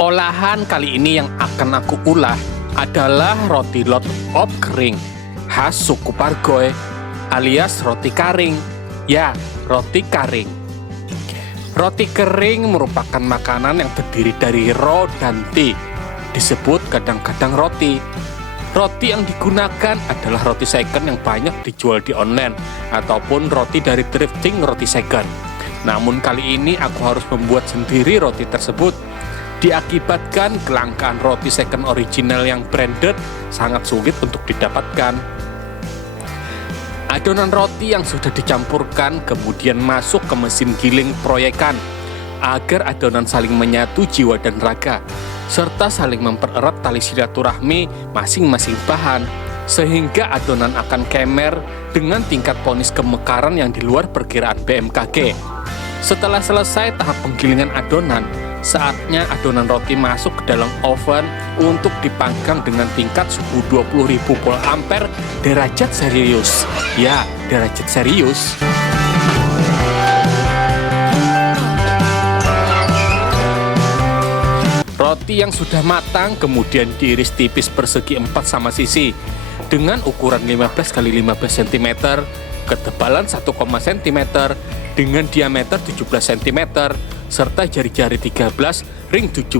Olahan kali ini yang akan aku ulah adalah roti lotop kering khas suku Pargoy alias roti karing. Ya, roti karing. Roti kering merupakan makanan yang terdiri dari ro dan ti. Disebut kadang-kadang roti. Roti yang digunakan adalah roti second yang banyak dijual di online ataupun roti dari thrifting roti second. Namun kali ini aku harus membuat sendiri roti tersebut. Diakibatkan kelangkaan roti second original yang branded sangat sulit untuk didapatkan. Adonan roti yang sudah dicampurkan kemudian masuk ke mesin giling proyekan agar adonan saling menyatu jiwa dan raga, serta saling mempererat tali silaturahmi masing-masing bahan, sehingga adonan akan kemer dengan tingkat vonis kemekaran yang di luar perkiraan BMKG. Setelah selesai tahap penggilingan adonan, saatnya adonan roti masuk ke dalam oven untuk dipanggang dengan tingkat suhu 20.000 volt ampere derajat Celcius. Ya, derajat serius. Roti yang sudah matang kemudian diiris tipis persegi 4 sama sisi dengan ukuran 15 x 15 cm, ketebalan 1, cm dengan diameter 17 cm serta jari-jari 13 ring 17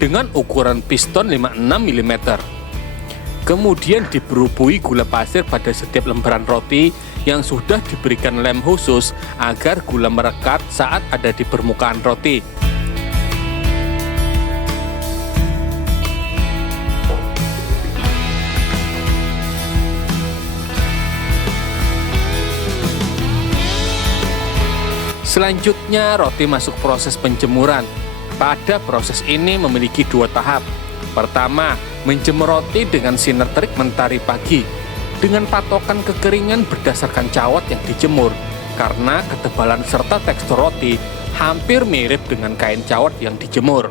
dengan ukuran piston 56 mm. Kemudian diberubui gula pasir pada setiap lembaran roti yang sudah diberikan lem khusus agar gula merekat saat ada di permukaan roti. Selanjutnya roti masuk proses penjemuran. Pada proses ini memiliki 2 tahap. Pertama, menjemur roti dengan sinar terik mentari pagi dengan patokan kekeringan berdasarkan cawat yang dijemur, karena ketebalan serta tekstur roti hampir mirip dengan kain cawat yang dijemur.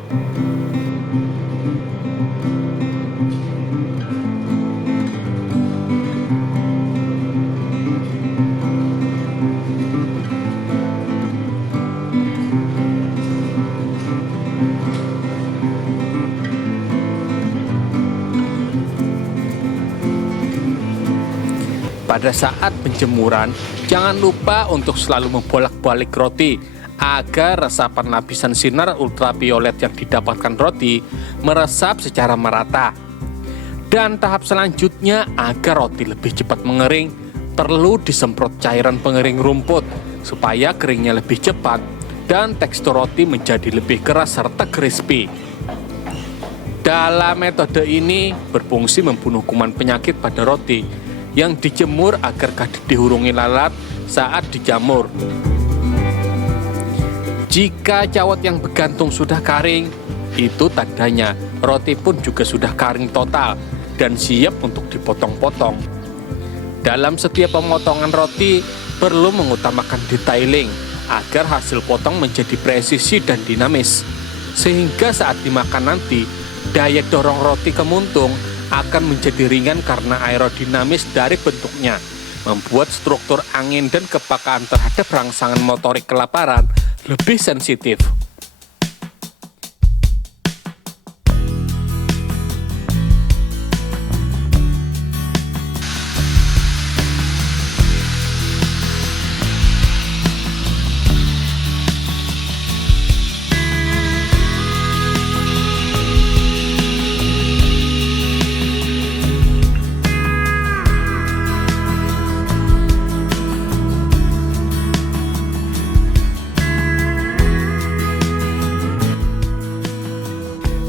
Pada saat penjemuran, jangan lupa untuk selalu membolak-balik roti agar resapan lapisan sinar ultraviolet yang didapatkan roti meresap secara merata. Dan tahap selanjutnya, agar roti lebih cepat mengering, perlu disemprot cairan pengering rumput supaya keringnya lebih cepat dan tekstur roti menjadi lebih keras serta crispy. Dalam metode ini berfungsi membunuh kuman penyakit pada roti yang dijemur agar tidak dihurungi lalat saat dijamur. Jika cawat yang bergantung sudah kering, itu tandanya roti pun juga sudah kering total dan siap untuk dipotong-potong. Dalam setiap pemotongan roti perlu mengutamakan detailing agar hasil potong menjadi presisi dan dinamis, sehingga saat dimakan nanti daya dorong roti kemuntung akan menjadi ringan karena aerodinamis dari bentuknya, membuat struktur angin dan kepekaan terhadap rangsangan motorik kelaparan lebih sensitif.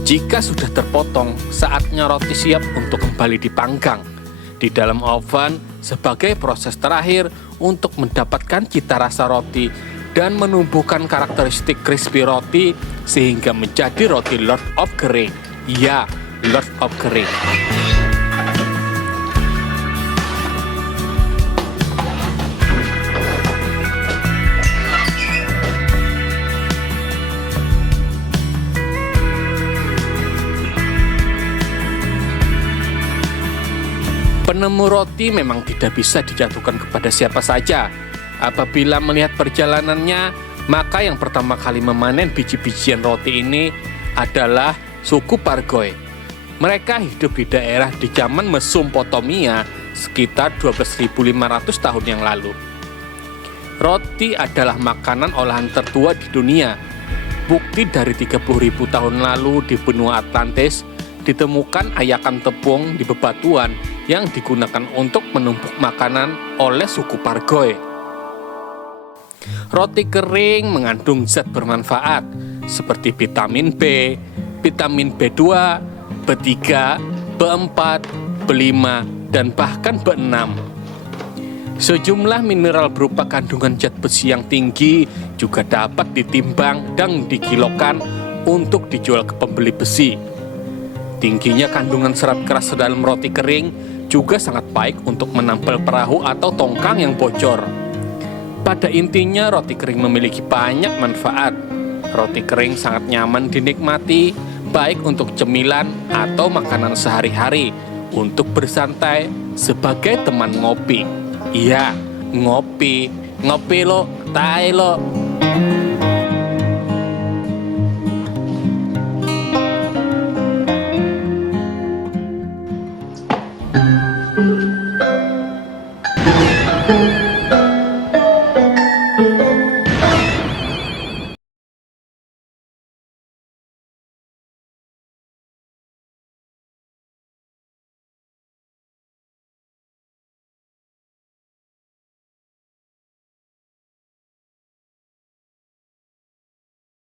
Jika sudah terpotong, saatnya roti siap untuk kembali dipanggang di dalam oven sebagai proses terakhir untuk mendapatkan cita rasa roti dan menumbuhkan karakteristik crispy roti sehingga menjadi roti Lord of Kering. Ya, Lord of Kering. Penemu roti memang tidak bisa dijatuhkan kepada siapa saja. Apabila melihat perjalanannya, maka yang pertama kali memanen biji-bijian roti ini adalah suku Pargoy. Mereka hidup di daerah di zaman Mesopotamia sekitar 12.500 tahun yang lalu. Roti adalah makanan olahan tertua di dunia. Bukti dari 30.000 tahun lalu di benua Atlantis ditemukan ayakan tepung di bebatuan yang digunakan untuk menumpuk makanan oleh suku Pargoy. Roti kering mengandung zat bermanfaat seperti vitamin B, vitamin B2, B3, B4, B5, dan bahkan B6. Sejumlah mineral berupa kandungan zat besi yang tinggi juga dapat ditimbang dan dikilokan untuk dijual ke pembeli besi. Tingginya kandungan serat keras dalam roti kering juga sangat baik untuk menampal perahu atau tongkang yang bocor. Pada intinya, roti kering memiliki banyak manfaat. Roti kering sangat nyaman dinikmati, baik untuk cemilan atau makanan sehari-hari, untuk bersantai sebagai teman ngopi. Iya, ngopi lo, tai lo.